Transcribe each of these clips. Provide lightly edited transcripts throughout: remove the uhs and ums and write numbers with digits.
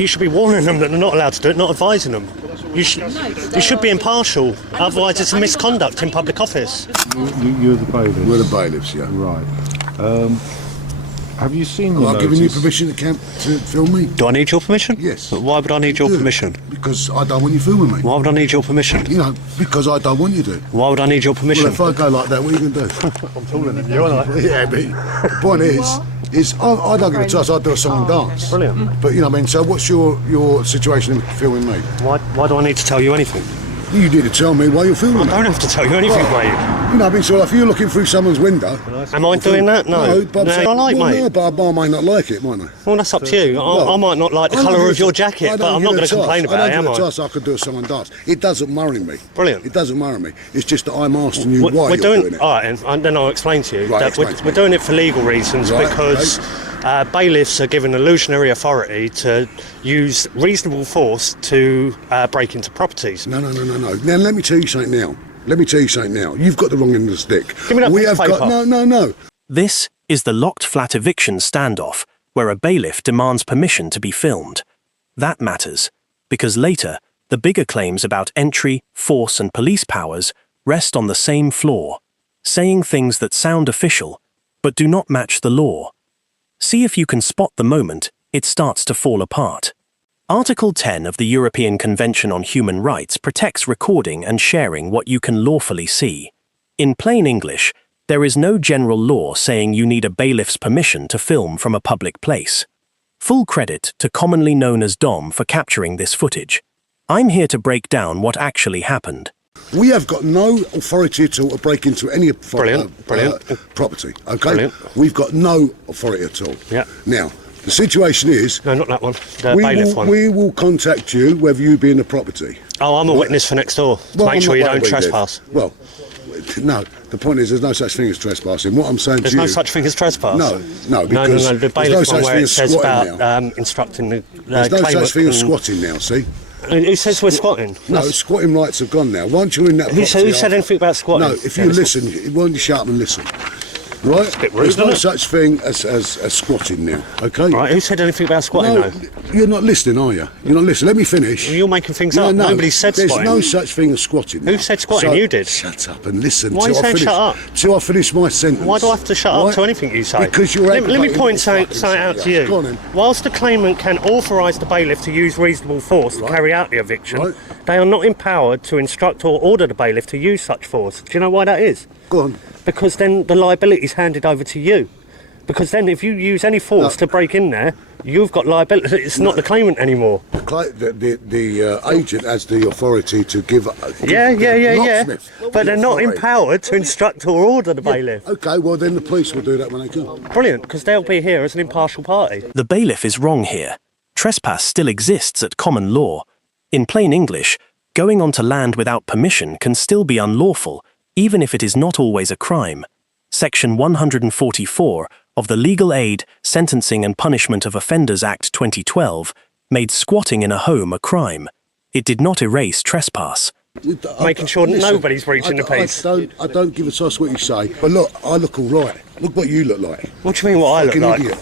You should be warning them that they're not allowed to do it, not advising them. You should be impartial, otherwise it's a misconduct in public office. You're the bailiffs? We're the bailiffs, yeah. Right. Have you seen the I've given you permission to film me. Do I need your permission? Yes. But why would I need your permission? Because I don't want you filming me. Why would I need your permission? You know, because I don't want you to. Why would I need your permission? Well, if I go like that, what are you going to do? I'm taller than you, aren't I? Yeah, but the point is I don't give a toss, I'd do a song and dance. Brilliant. But, you know what I mean, so what's your situation in filming me? Why do I need to tell you anything? You need to tell me why you're filming me. I don't have to tell you anything, mate. You know, I mean, so if you're looking through someone's window... Am I doing that? No. But I like, well, mate. No, but I might not like it, might I? Well, that's up to you. I might not like the colour of your jacket, but I'm not going to complain about it, am I? I could do a song and dance. It doesn't worry me. Brilliant. It doesn't worry me. It's just that I'm asking you why you're doing it. All right, and then I'll explain to you. Right, that we're doing it for legal reasons, because bailiffs are given illusionary authority to use reasonable force to break into properties. No. Now, let me tell you something now. You've got the wrong end of the stick. Give me that we have paper. got... No. This is the locked flat eviction standoff, where a bailiff demands permission to be filmed. That matters, because later, the bigger claims about entry, force and police powers rest on the same floor, saying things that sound official, but do not match the law. See if you can spot the moment it starts to fall apart. Article 10 of the European Convention on Human Rights protects recording and sharing what you can lawfully see. In plain English, there is no general law saying you need a bailiff's permission to film from a public place. Full credit to commonly known as Dom for capturing this footage. I'm here to break down what actually happened. We have got no authority at all to break into any Brilliant. property, okay? Brilliant. We've got no authority at all. Yeah. Now, the situation is... No, not that one. The bailiff one. We will contact you whether you be in the property. Oh, I'm a witness for next door. To make sure you don't trespass. Well, no, the point is there's no such thing as trespassing. What I'm saying to you... There's no such thing as trespass? No, because the there's bailiff no one such where thing it as says squatting about now. instructing the There's no claimant such thing as squatting now, see? Who says we're squatting? No, squatting rights have gone now. Once you're in that property... Who said anything about squatting? No, if you listen, why don't you shut up and listen? Right? It's a bit rude, there's no isn't it? such thing as squatting now, okay? Right, who said anything about squatting, No, though? you're not listening, are you? You're not listening. Let me finish. Well, you're making things up. No, Nobody said there's squatting. no such thing as squatting now. Who said squatting? So, You did. Shut up and listen. Why are you saying shut up? Till I finish my sentence. Why do I have to shut up to anything you say? Because you're Let me aggravating point what something you fucking out say. to you. Go on then. Whilst the claimant can authorise the bailiff to use reasonable force to carry out the eviction, Right. they are not empowered to instruct or order the bailiff to use such force. Do you know why that is? Go on. Because then the liability is handed over to you. Because then if you use any force to break in there, you've got liability. It's not the claimant anymore. The agent has the authority to give... Yeah. locksmith But they're not authority. empowered to instruct or order the bailiff. Okay, well then the police will do that when they come. Brilliant, because they'll be here as an impartial party. The bailiff is wrong here. Trespass still exists at common law. In plain English, going onto land without permission can still be unlawful, even if it is not always a crime. Section 144 of the Legal Aid, Sentencing and Punishment of Offenders Act 2012 made squatting in a home a crime. It did not erase trespass. Making sure nobody's breaching the peace. I don't give a toss what you say. But look, I look all right. Look what you look like. What do you mean what I look Fucking like? idiot.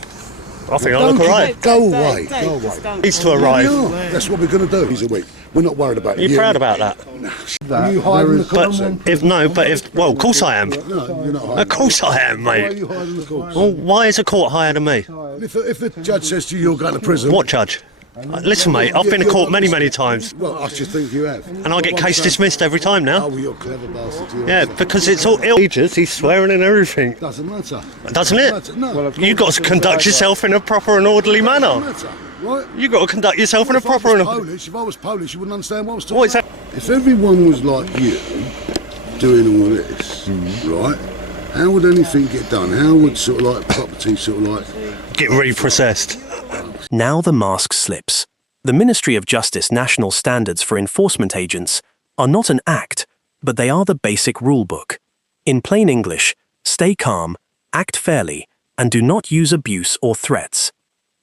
I think I look alright. Go away. He's to arrive. No, that's what we're going to do. He's a week. We're not worried about Are you proud about that? Are you hiding the But courts then? well, of course I am. No, you're not hiding. Of course I am, Why are mate. you hiding the courts? Well, why is a court higher than me? If a judge says to you, you're going to prison... What judge? Listen, mate, I've been to court many times. Well, I should think you have. And I get case dismissed every time now. Oh, well, you're a clever bastard. You Yeah, because it's all ill. He's swearing and everything. Doesn't matter. Doesn't it? No. You've got to conduct yourself in a proper and orderly manner. Matter, right? You've got to conduct yourself in a proper and... If I was Polish, you wouldn't understand what I was talking What is that? about. If everyone was like you, doing all this, right, how would anything get done? How would sort of like property sort of like... Get reprocessed. Now the mask slips. The Ministry of Justice National Standards for Enforcement Agents are not an act, but they are the basic rulebook. In plain English, stay calm, act fairly, and do not use abuse or threats.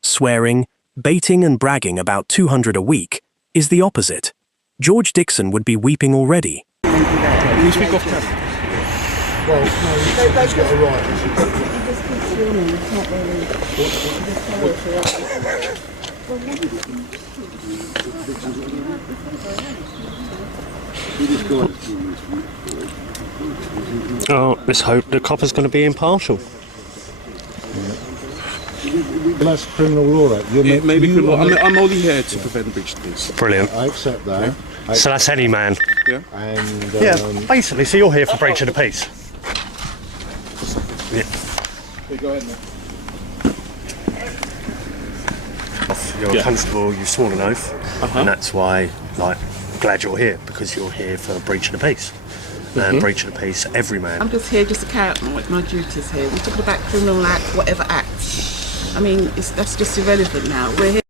Swearing, baiting and bragging about 200 a week is the opposite. George Dixon would be weeping already. Can you speak off Well, no, he's got a right. Just keep filming, it's not really... Oh, let's hope the copper's going to be impartial. That's criminal law, right? It may be criminal. I'm only here to prevent breach of peace. Brilliant. I accept that. So that's any man. Yeah. And Yeah, basically, so you're here for breach of the peace. Yeah. Okay, go ahead, man. You're a constable, you've sworn an oath, and that's why, like, I'm glad you're here, because you're here for breach of the peace. And breach of the peace, every man. I'm just here just to carry out my duties here. We're talking about criminal act, whatever act. I mean, that's just irrelevant now. We're here.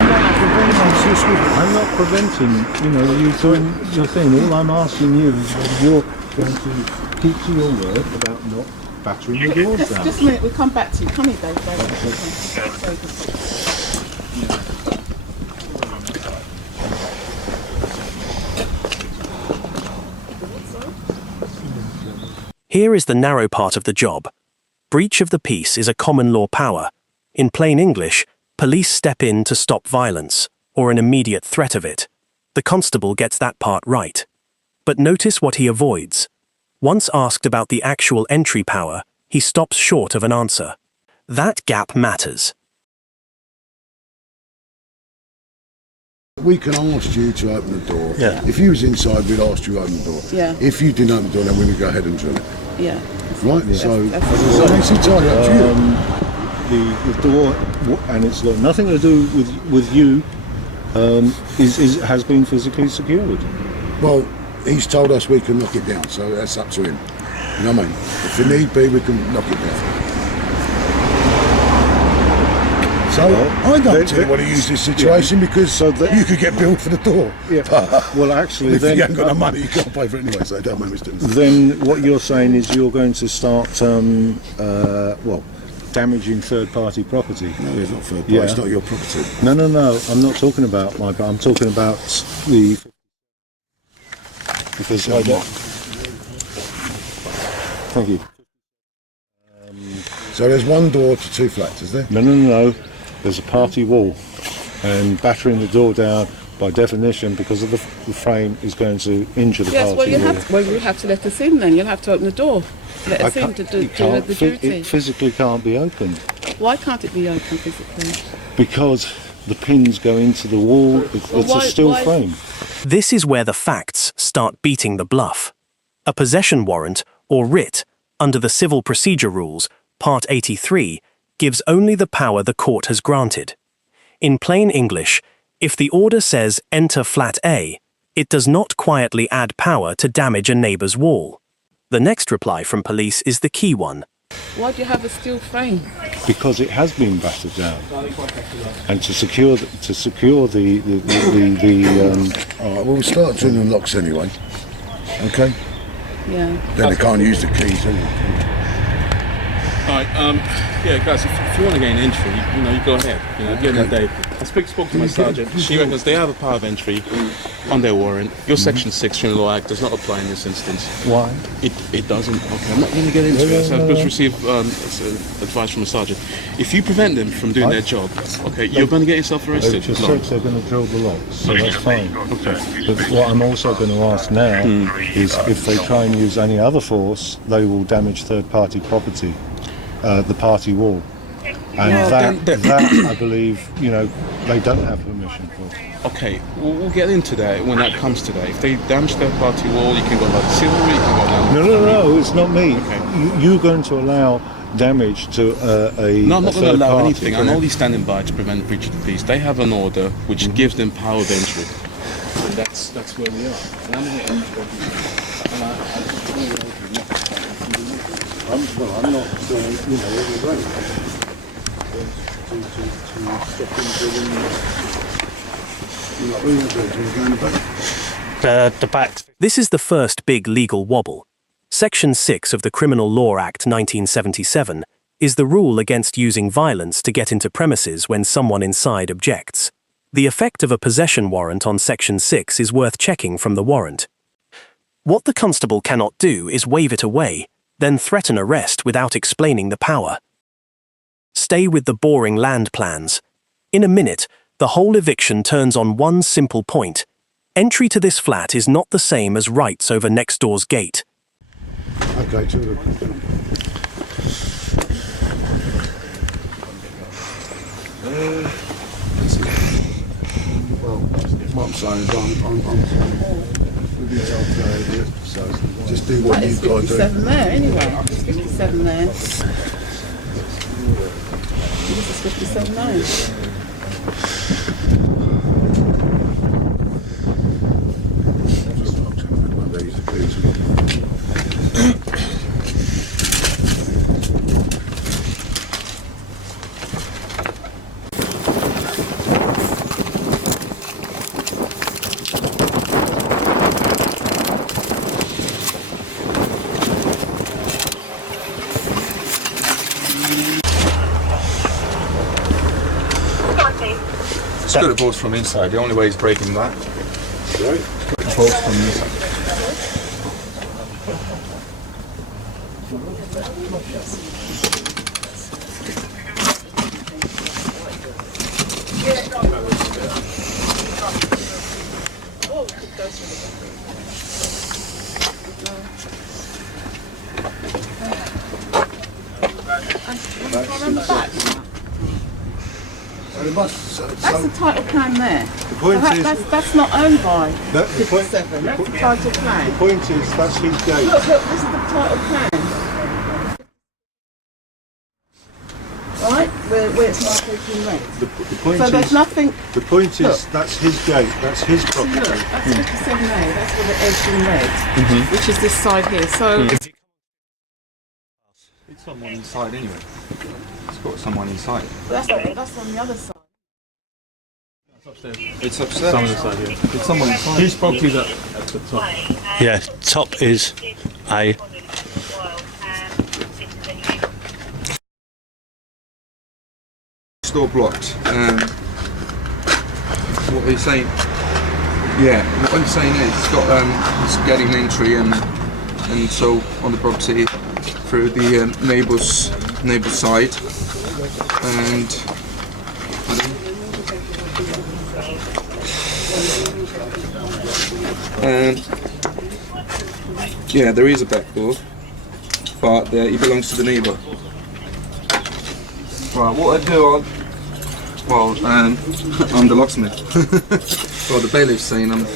I'm not preventing, you doing your thing. All I'm asking you is whether you're going to keep to your word about not battering the doors down. Just a minute, we'll come back to you. Come here, Dave. Here is the narrow part of the job. Breach of the peace is a common law power. In plain English, police step in to stop violence, or an immediate threat of it. The constable gets that part right. But notice what he avoids. Once asked about the actual entry power, he stops short of an answer. That gap matters. We can ask you to open the door. Yeah. If you was inside, we'd ask you to open the door. Yeah. If you didn't open the door, then we would go ahead and drill it. Yeah. Right? So, that's it's entirely up to you. The door, and it's got nothing to do with you, has been physically secured. Well, he's told us we can knock it down, so that's up to him. You know what I mean? If it need be, we can knock it down. So I don't really want to use this situation because you could get billed for the door. Yeah. Well, actually, If then you haven't got no money, you can't pay for it anyway. So it don't make much difference. Then what you're saying is you're going to start, damaging third-party property. No, it's not third party. Yeah. It's not your property. No. I'm not talking about my. I'm talking about the. Because I don't. Thank you. So there's one door to two flats, is there? No. There's a party wall, and battering the door down, by definition, because of the frame, is going to injure the Yes, party wall. you have to let us in then. You'll have to open the door. Let us in to do the duty. It physically can't be opened Why can't it be open physically? because the pins go into the wall. It's a steel frame. This is where the facts start beating the bluff. A possession warrant, or writ, under the Civil Procedure Rules, Part 83, gives only the power the court has granted. In plain English, if the order says enter flat A, it does not quietly add power to damage a neighbour's wall. The next reply from police is the key one. Why do you have a steel frame? Because it has been battered down, and to secure the All right, well, we'll start drilling locks anyway. Okay? Yeah. Then they can't use the keys anyway. Alright, guys, if you want to gain entry, you go ahead. At the end of the day, I spoke to my sergeant. She reckons they have a power of entry on their warrant. Your Section 6 Criminal Law Act does not apply in this instance. why? It doesn't. Okay, I'm not going to get into it. So I've just received advice from the sergeant. If you prevent them from doing their job, okay, you're going to get yourself They arrested. just said they're going to drill the locks, so that's fine. Okay. But what I'm also going to ask now is if they try and use any other force, they will damage third-party property, the party wall. And that I believe, they don't have permission for. Okay, we'll get into that when that comes to that. If they damage their party wall, you can go by the civil, you can go down. No, it's not me. Okay. You're going to allow damage to No, I'm not going to allow party. anything. I'm only standing by to prevent breach of the peace. They have an order which gives them power of entry. And that's where we are. And I'm here. I'm not, we're ready to stop them The back. This is the first big legal wobble. Section 6 of the Criminal Law Act 1977 is the rule against using violence to get into premises when someone inside objects. The effect of a possession warrant on Section 6 is worth checking from the warrant. What the constable cannot do is wave it away, then threaten arrest without explaining the power. Stay with the boring land plans. In a minute, the whole eviction turns on one simple point. Entry to this flat is not the same as rights over next door's gate. Okay, to well, what I'm saying is I'm just do what you've got to do. 57 there anyway. It's 57 there. This is 57 there. It's got a bolts from inside. The only way is breaking that. Right. Bolts from inside. That's the title plan there. The point That's not owned by the point, 57. That's the title plan. the point is that's his gate. Look, this is the title plan. Right? Where it's marked in red. The point So there's is, nothing. the point is Look. that's his gate. That's his property. Look, that's 57A. That's with the edge in red, which is this side here. So It's someone inside anyway. It's got someone inside. that's on the other side. It's upstairs. Someone inside here. It's someone inside. Whose property is at the top? Yeah, top is A. Door blocked. What are you saying? Yeah, what I'm saying is it's getting entry and so on the property through the neighbour's side and yeah, there is a back door, but it belongs to the neighbour. Right, what I do, I'm the locksmith. Well, the bailiff's saying I'm there.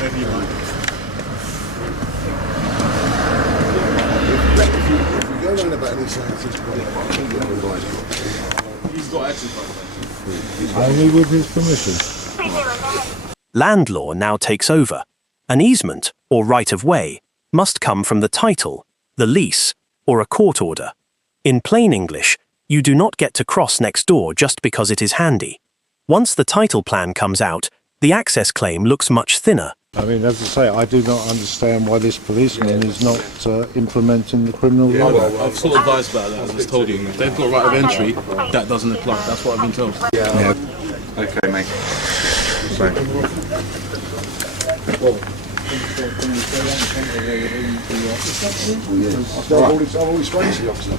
If we go round about and he says he's got He's got access. Only with his permission. Land law now takes over. An easement, or right-of-way, must come from the title, the lease, or a court order. In plain English, you do not get to cross next door just because it is handy. Once the title plan comes out, the access claim looks much thinner. I mean, as I say, I do not understand why this policeman is not implementing the criminal law. Well, I've sort of advised about that, as I just told you. If they've got right of entry, that doesn't apply. That's what I've been told. Yeah. Okay, mate. Sorry. I've always spoken to the officer.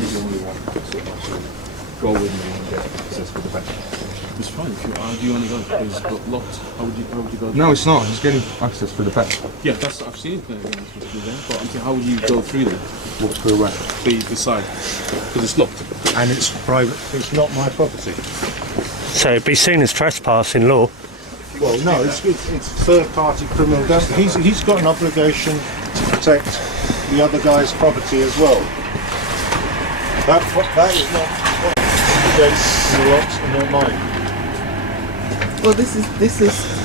He's the only one that sort of go with me and get access for the back. It's fine. How do you want to go? It's got locked. How would you go? No, it's not. He's getting access for the back. Yeah, I've seen it there. But I'm saying, how would you go through there? Walk through where? The side, because it's locked. And it's private. It's not my property. So it'd be seen as trespass in law. Well, no, it's third-party criminal justice. He's got an obligation to protect the other guy's property as well. That is not the gates and the locks are not mine. Well, this is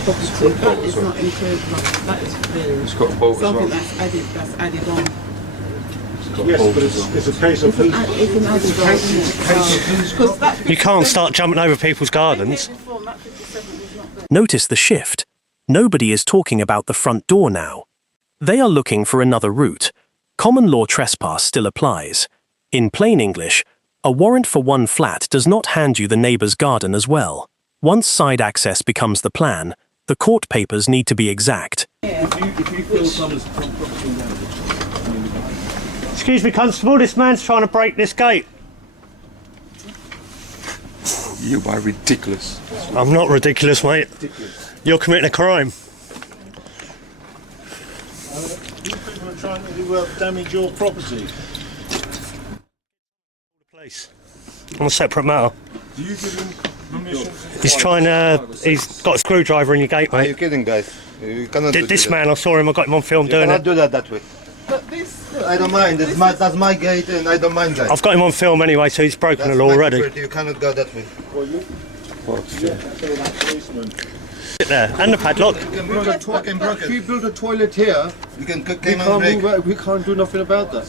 property. That is not included. That is clear. It's got a bolt as Something well. that's added on. Yes, but it's a case of who's... It's an added on, isn't it? You can't start jumping over people's gardens. Notice the shift. Nobody is talking about the front door now. They are looking for another route. Common law trespass still applies. In plain English, a warrant for one flat does not hand you the neighbour's garden as well. Once side access becomes the plan, the court papers need to be exact. If you feel someone's property damage, Excuse me, constable, this man's trying to break this gate. You are ridiculous. I'm not ridiculous, mate. You're committing a crime. You people are trying to damage your property. Police. On a separate matter. Do you give him permission? He's trying to... He's got a screwdriver in your gate, Are you mate. kidding, guys? You cannot do This that. man, I saw him, I got him on film You doing cannot it. do that way. But this. I don't mind. That's my gate, and I don't mind that. I've got him on film anyway, so he's broken That's the law my already. property. You cannot go that way. Sit there. And the padlock. You can build If you build a toilet here, You can we came and break. we can't do nothing about that.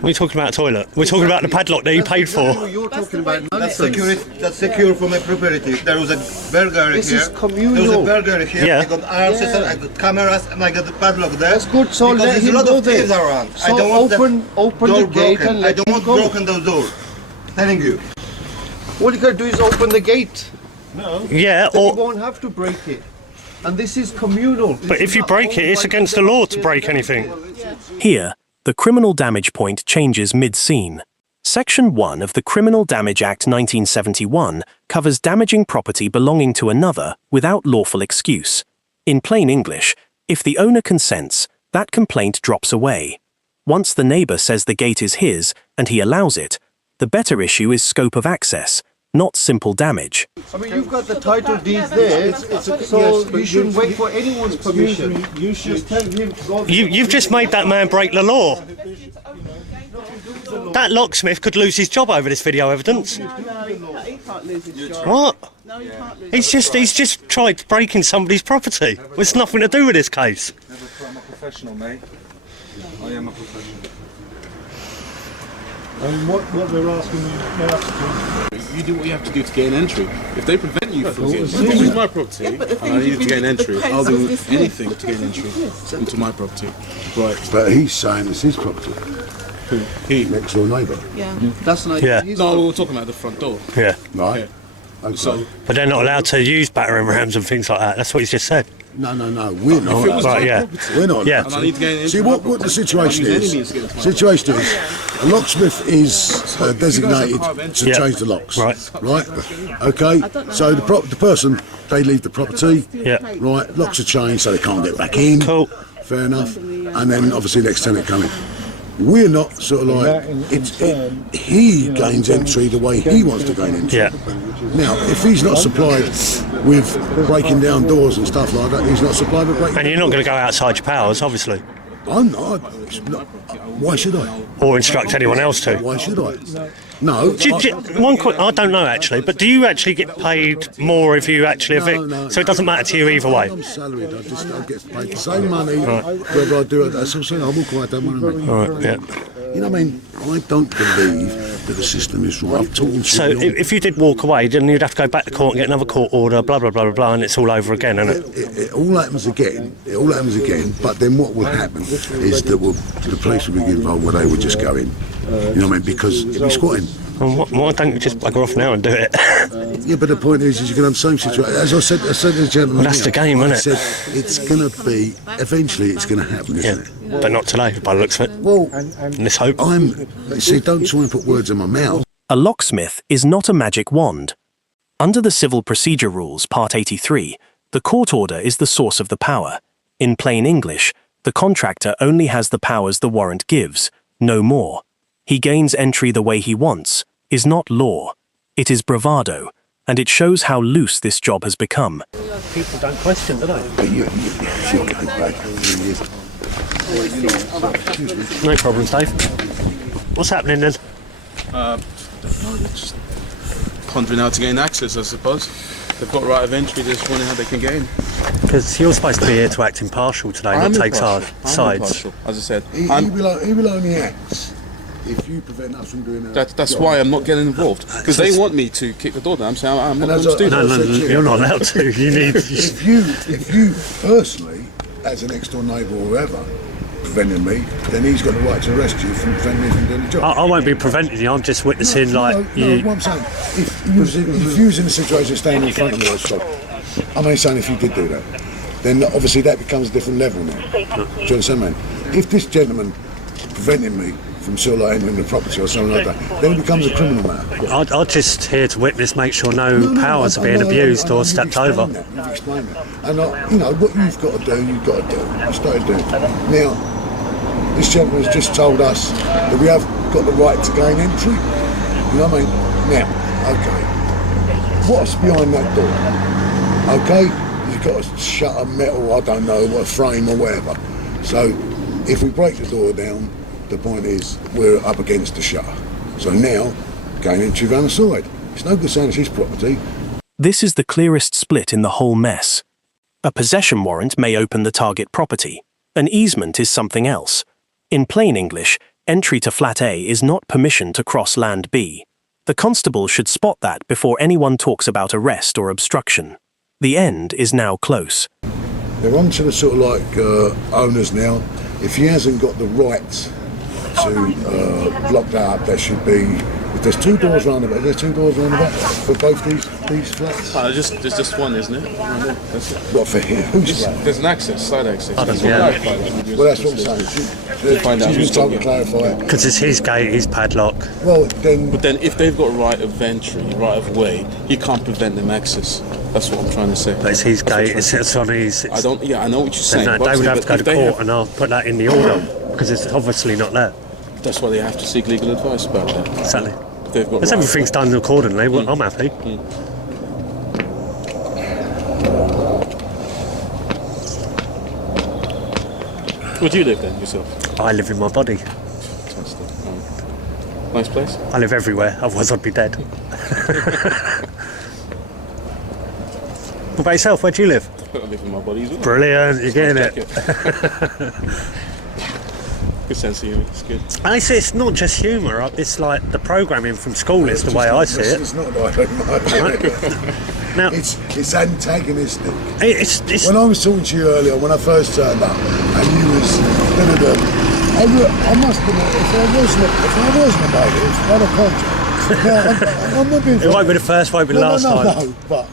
What are you talking about, a toilet? We're talking about the padlock that you paid Exactly for. what you're That's talking the way about it That's nonsense. secure. That's secure for my property. There was a burger This here. is communal. There was a burger here. Yeah. I got alarm system. I got cameras, and I got the padlock there. That's good, so Because let there's him a lot go of thieves there. around. So I don't want open door the gate broken. and I let don't him want go. broken those doors. Telling you. All you got to do is open the gate. No. Yeah, Then you or... won't have to break it. And this is communal. But if you break it, it's against the law to break anything. Here, the criminal damage point changes mid-scene. Section 1 of the Criminal Damage Act 1971 covers damaging property belonging to another without lawful excuse. In plain English, if the owner consents, that complaint drops away. Once the neighbour says the gate is his and he allows it, the better issue is scope of access, not simple damage. I mean, you've got the title deeds there, so you shouldn't wait for anyone's permission. You should tell him to go. You've just made that man break the law. That locksmith could lose his job over this video evidence. No, he can't lose his job. What? No, he can't lose He's just tried breaking somebody's property. It's nothing to do with this case. I'm a professional, mate. I am a professional. And what they're asking you now to do. You do what you have to do to gain entry. If they prevent you from getting entry, this is my property, and I need to gain entry, I'll do anything to gain entry into my property. Right. But he's saying it's his property, He. next door neighbour. Yeah. That's not. Yeah. No, we're talking about the front door. Yeah. Right? Okay. So, But they're not allowed to use battering rams and things like that. That's what he's just said. No, we're not. if it was Right, my yeah. property, We're not. Yeah. and I need to gain entry. See into my what the property, situation I use is. any means to get into my Situation is, a locksmith is designated to Yeah. change the locks. Right. Right. Okay. So the person, they leave the property. Yeah. Right. Locks are changed, so they can't get back in. Cool. Fair enough. And then obviously next tenant coming. We're not sort of like he gains entry the way he wants to gain entry. Yeah. Now, if he's not supplied with breaking down doors and stuff like that, he's not supplied with breaking. And you're not going to go outside your powers, obviously, I'm not. Why should I? or instruct anyone else to. Why should I? No. I don't know actually, but do you actually get paid more if you actually evict? No, So it doesn't matter to you either way. I'm salaried. I get paid the same money whether I do it. That's what I'm saying. I walk away. I don't want to make. All right. Yeah. You know what I mean? I don't believe that the system is right. I'm talking to So you. if you did walk away, then you'd have to go back to court and get another court order, blah blah blah blah blah, and it's all over again, isn't it? It all happens again. It all happens again. But then what will happen is that the police will be involved where they would just go in. You know what I mean? Because it'll be squatting. Well, why don't you just bugger off now and do it? Yeah, but the point is you can have the same situation. As I said to the gentleman, Well, that's the game, isn't it? I said it's going to be eventually. It's going to happen, isn't it? Yeah, but not today, by the looks of it. Well, And let's hope. see, don't try and put words in my mouth. A locksmith is not a magic wand. Under the Civil Procedure Rules, Part 83, the court order is the source of the power. In plain English, the contractor only has the powers the warrant gives, no more. He gains entry the way he wants, is not law. It is bravado, and it shows how loose this job has become. People don't question, do they? But you should go back. No problems, Dave. What's happening then? Just pondering how to gain access, I suppose. They've got right of entry, they're just wondering how they can gain. Because you're supposed to be here to act impartial today, not take sides. Impartial, as I said. He will only act if you prevent us from doing that. That's why I'm not getting involved. Because they want me to kick the door down. I'm saying I'm not And going to do as I- that. No, you're not allowed to. You need. If you personally, as a next door neighbour or whoever, preventing me, then he's got the right to arrest you from preventing me from doing the job. I won't be preventing you. I'm just witnessing, No, you. what I'm saying, if you was in a situation standing in front of me, I'd stop. I'm only saying if you did do that, then obviously that becomes a different level now. Do you understand, man? If this gentleman preventing me from sort of like entering the property or something like that, then it becomes a criminal matter. I'm just here to witness, make sure no powers are being abused or stepped over. You've explained that. And you know, what you've got to do, you've got to do. You started doing it. Now, this gentleman has just told us that we have got the right to gain entry. You know what I mean? Now, okay, what's behind that door? Okay, you've got a shutter, metal, I don't know, what, a frame or whatever. So, if we break the door down, the point is we're up against the shutter. So now, gain entry around the side. It's no good saying it's his property. This is the clearest split in the whole mess. A possession warrant may open the target property. An easement is something else. In plain English, entry to flat A is not permission to cross land B. The constable should spot that before anyone talks about arrest or obstruction. The end is now close. They're on to the sort of like owners now. If he hasn't got the right to block that up, there should be. If there's two doors around the back, there's two doors around the back for both these flats. There's just one, isn't it? That's it. What for here? Who's flat? There's an access, side access. Well, that's what I'm saying. She's been told to clarify it. Because it's his gate, his padlock. Well, then. But then, if they've got right of entry, right of way, you can't prevent them access. That's what I'm trying to say. But it's his gate. It's on his. I don't. Yeah, I know what you're saying. No, they would have to go to court, and I'll put that in the order because it's obviously not there. That's why they have to seek legal advice about that. Exactly. They've got Because everything's done accordingly. Well, I'm happy. Where do you live then, yourself? I live in my body. Fantastic. Nice place? I live everywhere, otherwise I'd be dead. What about yourself? Where do you live? I live in my body as well. Brilliant, you're getting it. Good sense of humour, it's good. And it's not just humour, it's like the programming from school is the way I see it. It's not like Now, it's antagonistic. It's When I was talking to you earlier, when I first turned up, and you was I must admit, if I wasn't a bailiff, I'd have contact. Now, I'm not being. It won't be the first, won't be the last time. No, but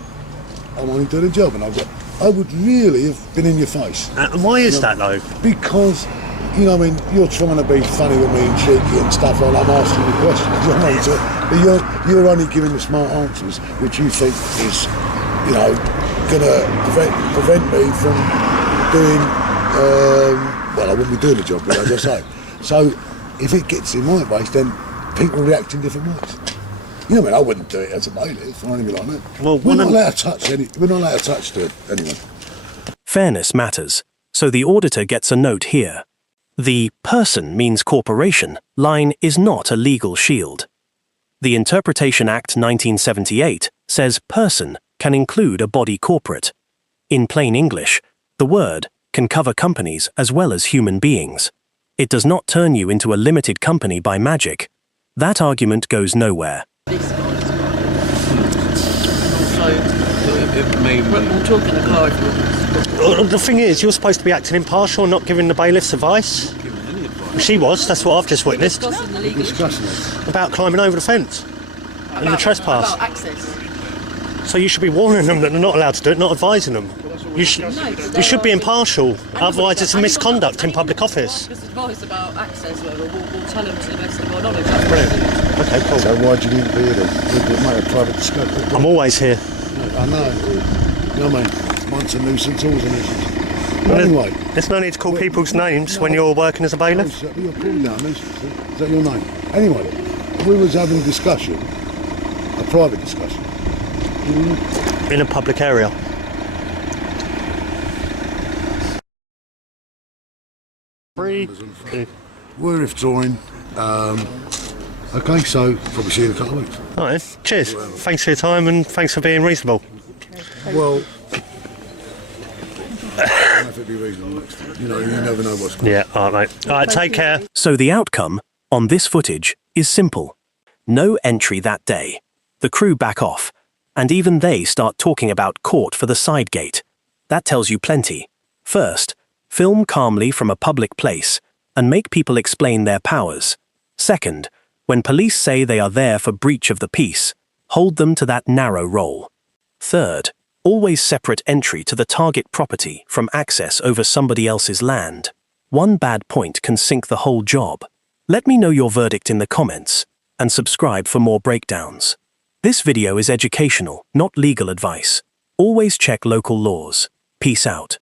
I'm only doing a job, and I would really have been in your face. And why is that though? Because. You know, I mean, you're trying to be funny with me and cheeky and stuff while I'm asking you questions. You know, but you're only giving the smart answers, which you think is, you know, going to prevent me from doing. Well, I wouldn't be doing the job, as I say. So, if it gets in my face, then people react in different ways. You know, I mean, I wouldn't do it as a bailiff or anything like that. Well, we're not allowed to touch We're not allowed to touch to anyone. Fairness matters, so the auditor gets a note here. The person means corporation line is not a legal shield. The Interpretation Act 1978 says person can include a body corporate. In plain English, the word can cover companies as well as human beings. It does not turn you into a limited company by magic. That argument goes nowhere. We're talking the car. The thing is, you're supposed to be acting impartial, not giving the bailiffs advice. She was, that's what I've just witnessed. Discussing About climbing over the fence and the trespass. About access. So you should be warning them that they're not allowed to do it, not advising them. You should be impartial, otherwise it's a misconduct in public office. This advice about access, we'll tell them to the best of our knowledge. Brilliant. Okay, cool. So why do you need to be here then? We'll make a private discussion. I'm always here. I know. You know what I mean? Once a nuisance, always a nuisance. But anyway. There's no need to call people's names when you're working as a bailiff. You're calling down nuisance. Is that your name? Anyway, we was having a discussion, a private discussion. In a public area. We're withdrawing. Okay, so probably see you in a couple of weeks. All right, cheers. Thanks for your time and thanks for being reasonable. Well, I don't know if it'd be reasonable next time. You know, you never know what's going on. Yeah, all right, mate. All right, take care. So the outcome, on this footage, is simple. No entry that day. The crew back off, and even they start talking about court for the side gate. That tells you plenty. First, film calmly from a public place, and make people explain their powers. Second, when police say they are there for breach of the peace, hold them to that narrow role. Third, always separate entry to the target property from access over somebody else's land. One bad point can sink the whole job. Let me know your verdict in the comments, and subscribe for more breakdowns. This video is educational, not legal advice. Always check local laws. Peace out.